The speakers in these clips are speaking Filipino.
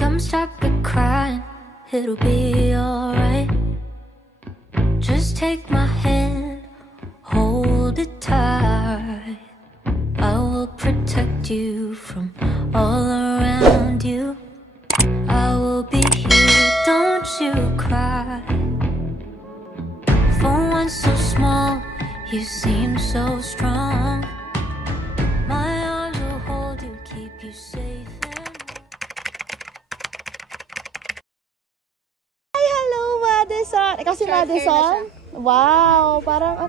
Come stop the crying, it'll be alright. Just take my hand, hold it tight. I will protect you from all around you. I will be here, don't you cry. For one so small, you seem so strong. My arms will hold you, keep you safe. Hi, hello, Madison. Ikaw si Madison? Wow, parang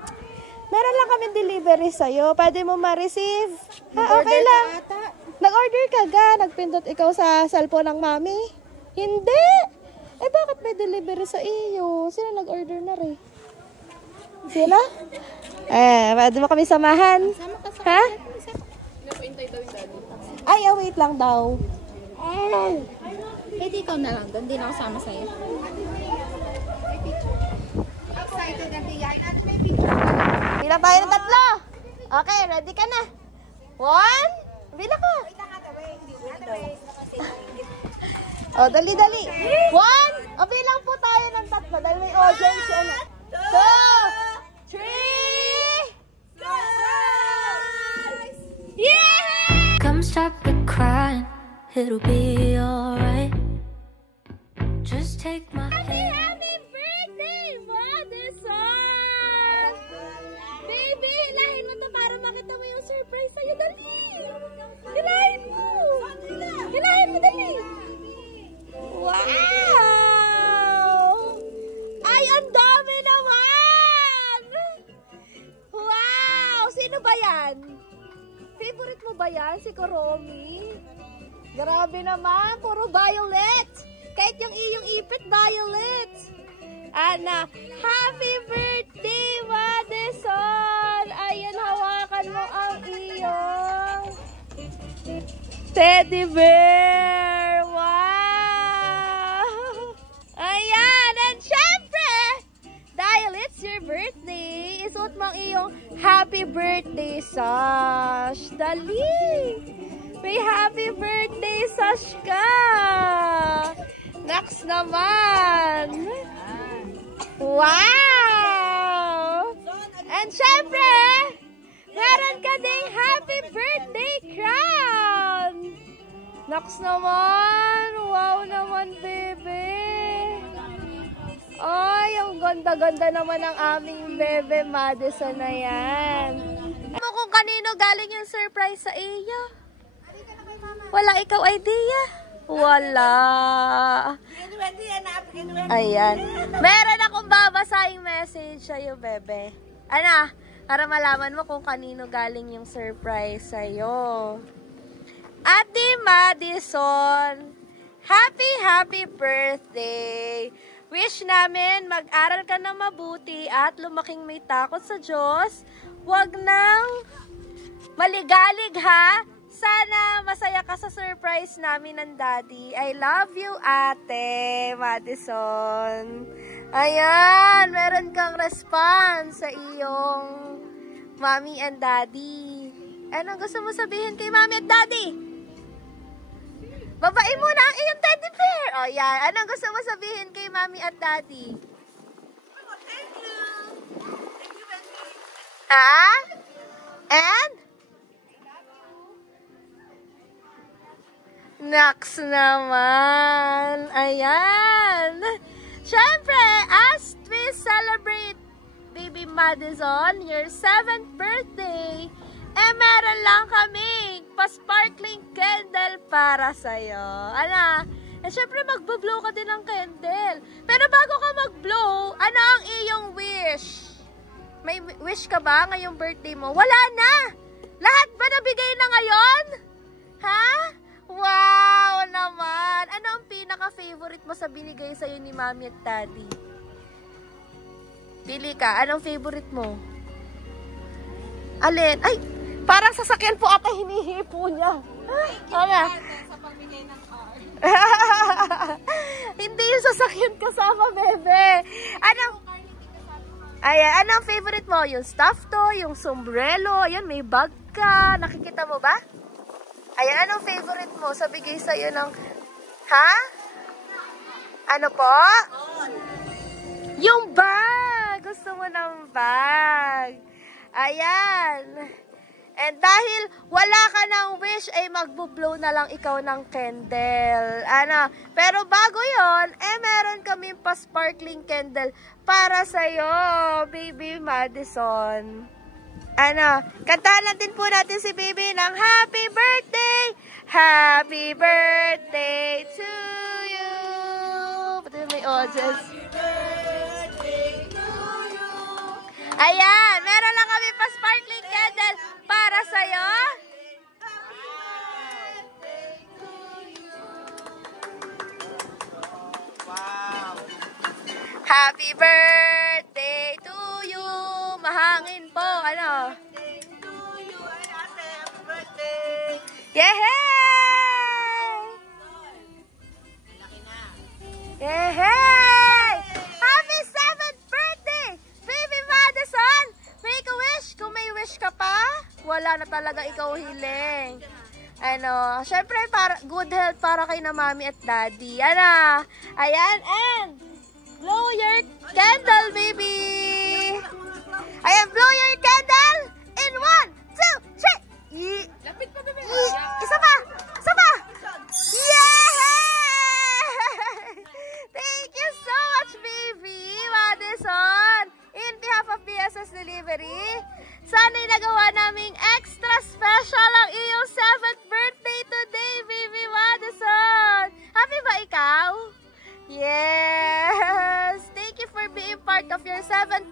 meron lang kami delivery sa'yo. Pwede mo ma-receive? Okay lang. Nag-order ka ga? Nagpindot ikaw sa cellphone ng mami? Hindi. Eh, bakit may delivery sa iyo? Sino nag-order na rin? Sila? Pwede mo kami samahan? Ha? Ay, wait lang daw. Eh, ikaw na lang doon. Hindi na ako sama sa'yo. Bilang tayo ng 3. Okay, ready ka na? 1. Bilang ka. Oh, dali. 1. O, bilang po tayo ng 3. Dahil may audience. 2, 3. Go! Yeah! Come stop the crying, it'll be alright. Just take my hand. Happy birthday, Madison! Baby, hilahin mo to para makita mo yung surprise sa'yo. Dali! Hilahin mo! Hilahin mo, dali! Wow! Ay, ang dami naman! Wow! Sino ba yan? Favorite mo ba yan? Si Kuromi? Grabe naman! Puro violet! Kahit yung iyong ipit, violet! Ana, happy birthday, Madison! Ayan, hawakan mo ang iyong teddy bear! Wow! Ayan! And syempre, dahil it's your birthday, isuot mo ang iyong happy birthday sash. Dali! May happy birthday sash ka! Next naman! Wow! And syempre, meron ka ding happy birthday crown! Next naman! Wow naman, bebe! Ay, ang ganda-ganda naman ang aming bebe Madison na yan. Alam mo kung kanino galing yung surprise sa iyo? Wala ikaw idea? Wala. Ayan. Meron akong babasahing message sa'yo, bebe. Ano? Para malaman mo kung kanino galing yung surprise sa'yo. Ate Madison, happy birthday! Wish namin mag-aral ka na mabuti at lumaking may takot sa Diyos. Huwag nang maligalig, ha? Sana masaya ka sa surprise namin ng Daddy. I love you, Ate Madison. Ayan, meron kang response sa iyong Mommy and Daddy. Anong gusto mo sabihin kay Mommy at Daddy? Babae mo na ang iyong teddy bear. O, yan. Anong gusto mo sabihin kay Mommy at Daddy? Thank you. Thank you, baby. Ha? And? Next naman. Ayan. Siyempre, as we celebrate Baby Madison, your 7th birthday, meron lang kaming pa-sparkling candle para sa'yo. Ano? Siyempre, mag-blow ka din ng candle. Pero bago ka mag-blow, ano ang iyong wish? May wish ka ba ngayong birthday mo? Wala na! Lahat ba nabigay na ngayon? Ha? Wow naman! Ano ang pinaka-favorite mo sa binigay sa'yo ni Mommy at Daddy? Pili ka. Anong favorite mo? Alin? Ay! Parang sasakyan po ata hinihipo niya. Ano? Sa pagbigay ng car. Hindi yung sasakyan kasama, bebe. Anong... Ayan, anong favorite mo? Yung stuffed toy, yung sombrero, ayan, may bag ka. Nakikita mo ba? Ayan, anong favorite mo sa bigay sa'yo ng Ha? Ano po? Yung bag! Gusto mo ng bag. Ayan. And dahil wala ka ng wish, ay magbo-blow na lang ikaw ng candle. Ano? Pero bago yon, meron kami pa sparkling candle para sa'yo, Baby Madison. Ano? Kantahan natin po natin si Baby ng Happy Birthday! Happy birthday to you! Pati may audience. Ayan, meron lang kami pa sparkling candle para sa'yo. Happy birthday to you. Mahangin po, ano? Yehey! Yehey! Happy 7th birthday, Baby Madison! Make a wish! Kung may wish ka pa, wala na talaga ikaw hiling. Ano, syempre, para, good health para kay na mami at daddy. Ano? Ayan, and blow your candle, baby! Ayan, blow your candle in 1, 2, 3! Lapit pa, bebe. Isa pa! Isa pa! Yay! Thank you so much, baby Madison! In behalf of BSS Delivery, sana'y nagawa naming extra special ang iyong 7th birthday today, baby Madison! Happy ba ikaw? Yes! Thank you for being part of your 7th